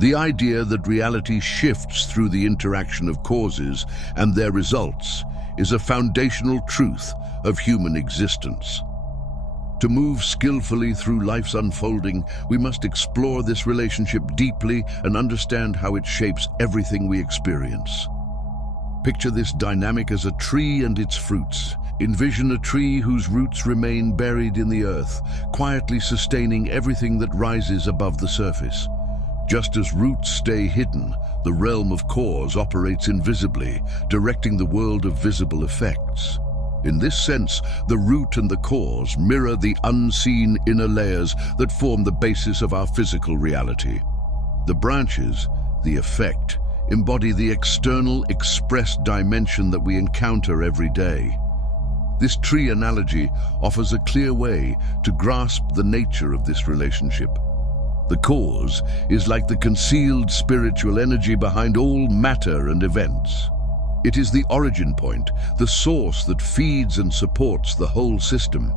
The idea that reality shifts through the interaction of causes and their results is a foundational truth of human existence. To move skillfully through life's unfolding, we must explore this relationship deeply and understand how it shapes everything we experience. Picture this dynamic as a tree and its fruits. Envision a tree whose roots remain buried in the earth, quietly sustaining everything that rises above the surface. Just as roots stay hidden, the realm of cause operates invisibly, directing the world of visible effects. In this sense, the root and the cause mirror the unseen inner layers that form the basis of our physical reality. The branches, the effect, embody the external, expressed dimension that we encounter every day. This tree analogy offers a clear way to grasp the nature of this relationship. The cause is like the concealed spiritual energy behind all matter and events. It is the origin point, the source that feeds and supports the whole system.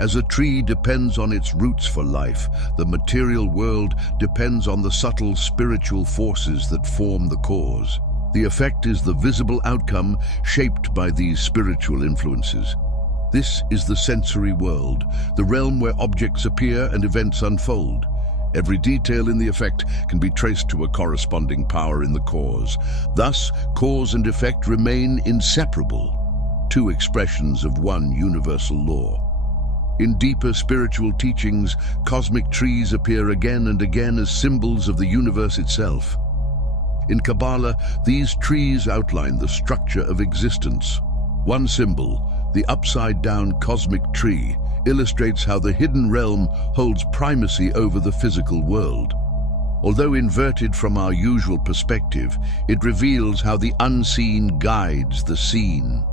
As a tree depends on its roots for life, the material world depends on the subtle spiritual forces that form the cause. The effect is the visible outcome shaped by these spiritual influences. This is the sensory world, the realm where objects appear and events unfold. Every detail in the effect can be traced to a corresponding power in the cause. Thus, cause and effect remain inseparable, two expressions of one universal law. In deeper spiritual teachings, cosmic trees appear again and again as symbols of the universe itself. In Kabbalah, these trees outline the structure of existence. One symbol, the upside-down cosmic tree, illustrates how the hidden realm holds primacy over the physical world. Although inverted from our usual perspective, it reveals how the unseen guides the seen.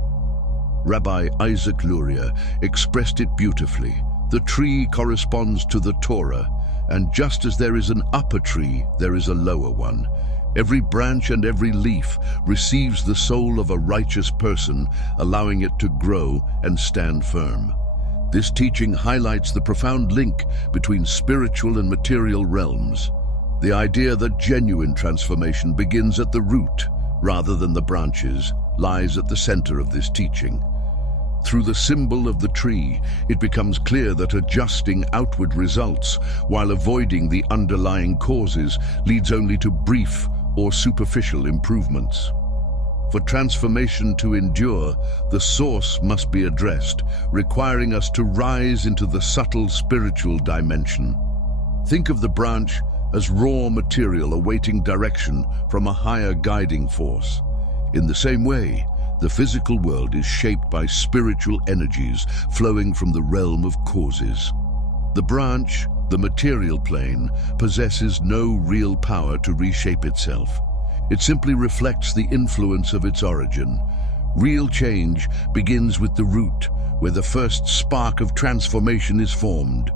Rabbi Isaac Luria expressed it beautifully. The tree corresponds to the Torah, and just as there is an upper tree, there is a lower one. Every branch and every leaf receives the soul of a righteous person, allowing it to grow and stand firm. This teaching highlights the profound link between spiritual and material realms. The idea that genuine transformation begins at the root rather than the branches lies at the center of this teaching. Through the symbol of the tree, it becomes clear that adjusting outward results while avoiding the underlying causes leads only to brief or superficial improvements. For transformation to endure, the source must be addressed, requiring us to rise into the subtle spiritual dimension. Think of the branch as raw material awaiting direction from a higher guiding force. In the same way, the physical world is shaped by spiritual energies flowing from the realm of causes. The branch, the material plane, possesses no real power to reshape itself. It simply reflects the influence of its origin. Real change begins with the root, where the first spark of transformation is formed.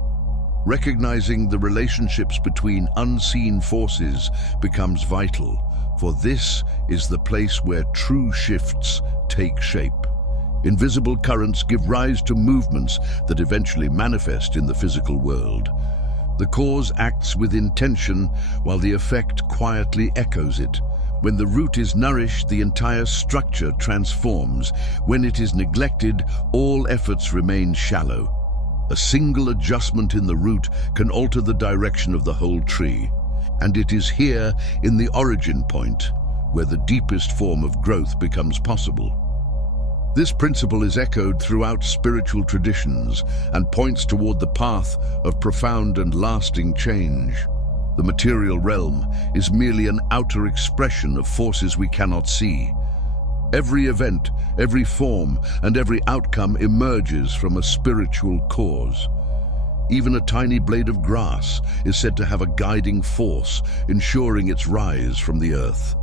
Recognizing the relationships between unseen forces becomes vital, for this is the place where true shifts take shape. Invisible currents give rise to movements that eventually manifest in the physical world. The cause acts with intention, while the effect quietly echoes it. When the root is nourished, the entire structure transforms. When it is neglected, all efforts remain shallow. A single adjustment in the root can alter the direction of the whole tree. And it is here, in the origin point, where the deepest form of growth becomes possible. This principle is echoed throughout spiritual traditions and points toward the path of profound and lasting change. The material realm is merely an outer expression of forces we cannot see. Every event, every form, and every outcome emerges from a spiritual cause. Even a tiny blade of grass is said to have a guiding force, ensuring its rise from the earth.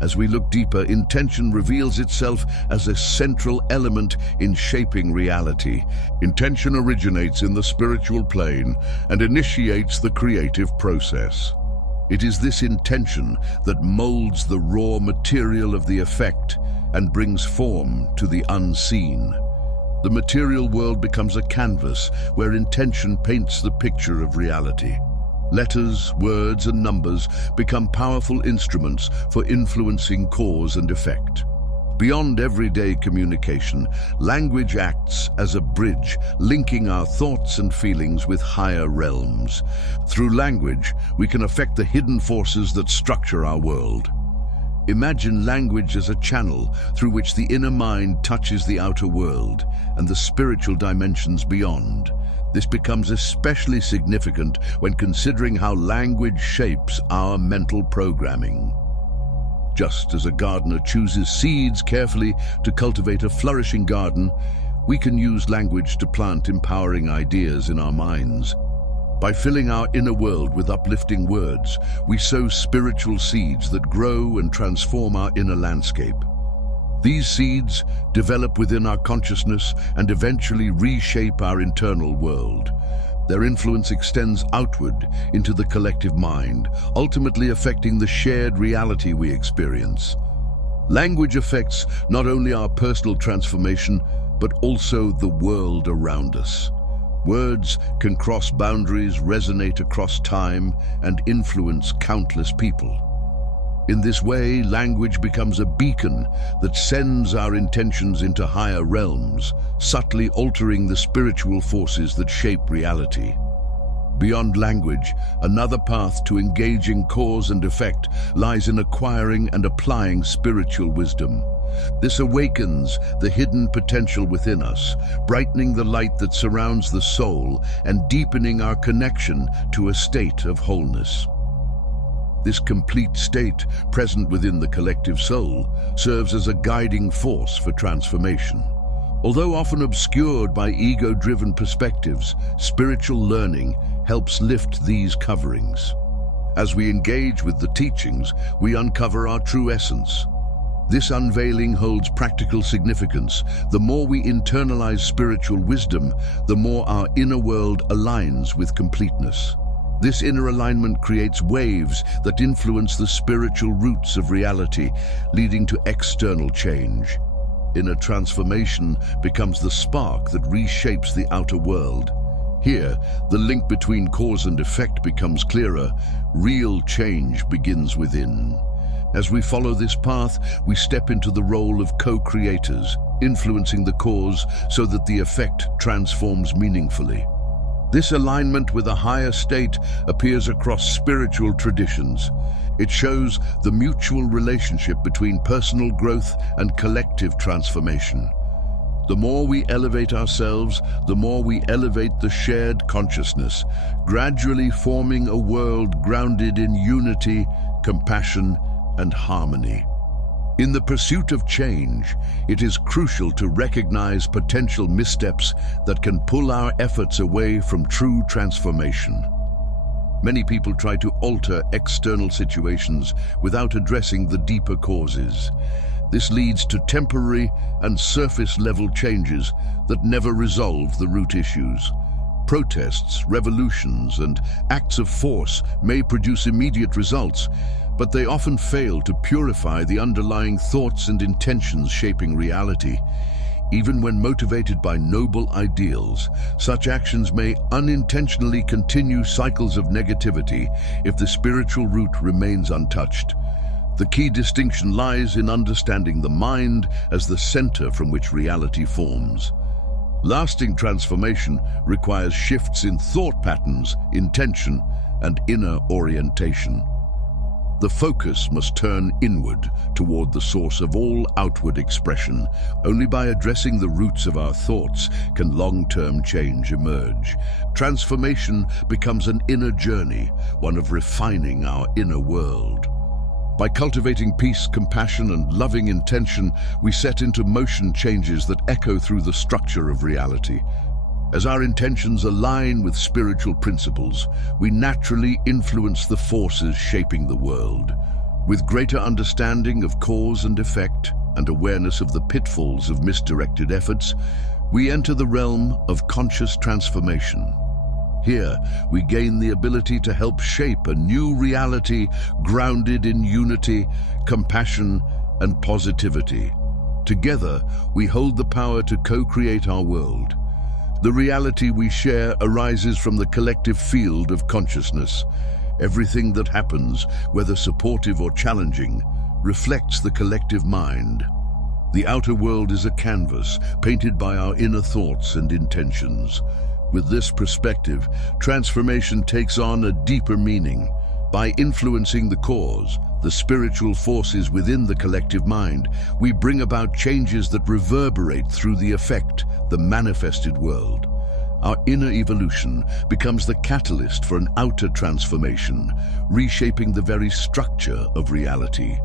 As we look deeper, intention reveals itself as a central element in shaping reality. Intention originates in the spiritual plane and initiates the creative process. It is this intention that molds the raw material of the effect and brings form to the unseen. The material world becomes a canvas where intention paints the picture of reality. Letters, words, and numbers become powerful instruments for influencing cause and effect. Beyond everyday communication, language acts as a bridge, linking our thoughts and feelings with higher realms. Through language, we can affect the hidden forces that structure our world. Imagine language as a channel through which the inner mind touches the outer world and the spiritual dimensions beyond. This becomes especially significant when considering how language shapes our mental programming. Just as a gardener chooses seeds carefully to cultivate a flourishing garden, we can use language to plant empowering ideas in our minds. By filling our inner world with uplifting words, we sow spiritual seeds that grow and transform our inner landscape. These seeds develop within our consciousness and eventually reshape our internal world. Their influence extends outward into the collective mind, ultimately affecting the shared reality we experience. Language affects not only our personal transformation, but also the world around us. Words can cross boundaries, resonate across time, and influence countless people. In this way, language becomes a beacon that sends our intentions into higher realms, subtly altering the spiritual forces that shape reality. Beyond language, another path to engaging cause and effect lies in acquiring and applying spiritual wisdom. This awakens the hidden potential within us, brightening the light that surrounds the soul and deepening our connection to a state of wholeness. This complete state, present within the collective soul, serves as a guiding force for transformation. Although often obscured by ego-driven perspectives, spiritual learning helps lift these coverings. As we engage with the teachings, we uncover our true essence. This unveiling holds practical significance. The more we internalize spiritual wisdom, the more our inner world aligns with completeness. This inner alignment creates waves that influence the spiritual roots of reality, leading to external change. Inner transformation becomes the spark that reshapes the outer world. Here, the link between cause and effect becomes clearer. Real change begins within. As we follow this path, we step into the role of co-creators, influencing the cause so that the effect transforms meaningfully. This alignment with a higher state appears across spiritual traditions. It shows the mutual relationship between personal growth and collective transformation. The more we elevate ourselves, the more we elevate the shared consciousness, gradually forming a world grounded in unity, compassion, and harmony. In the pursuit of change, it is crucial to recognize potential missteps that can pull our efforts away from true transformation. Many people try to alter external situations without addressing the deeper causes. This leads to temporary and surface-level changes that never resolve the root issues. Protests, revolutions, and acts of force may produce immediate results, but they often fail to purify the underlying thoughts and intentions shaping reality. Even when motivated by noble ideals, such actions may unintentionally continue cycles of negativity if the spiritual root remains untouched. The key distinction lies in understanding the mind as the center from which reality forms. Lasting transformation requires shifts in thought patterns, intention, and inner orientation. The focus must turn inward toward the source of all outward expression. Only by addressing the roots of our thoughts can long-term change emerge. Transformation becomes an inner journey, one of refining our inner world. By cultivating peace, compassion, and loving intention, we set into motion changes that echo through the structure of reality. As our intentions align with spiritual principles, we naturally influence the forces shaping the world. With greater understanding of cause and effect and awareness of the pitfalls of misdirected efforts, we enter the realm of conscious transformation. Here, we gain the ability to help shape a new reality grounded in unity, compassion, and positivity. Together, we hold the power to co-create our world. The reality we share arises from the collective field of consciousness. Everything that happens, whether supportive or challenging, reflects the collective mind. The outer world is a canvas painted by our inner thoughts and intentions. With this perspective, transformation takes on a deeper meaning. By influencing the cause, the spiritual forces within the collective mind, we bring about changes that reverberate through the effect, the manifested world. Our inner evolution becomes the catalyst for an outer transformation, reshaping the very structure of reality.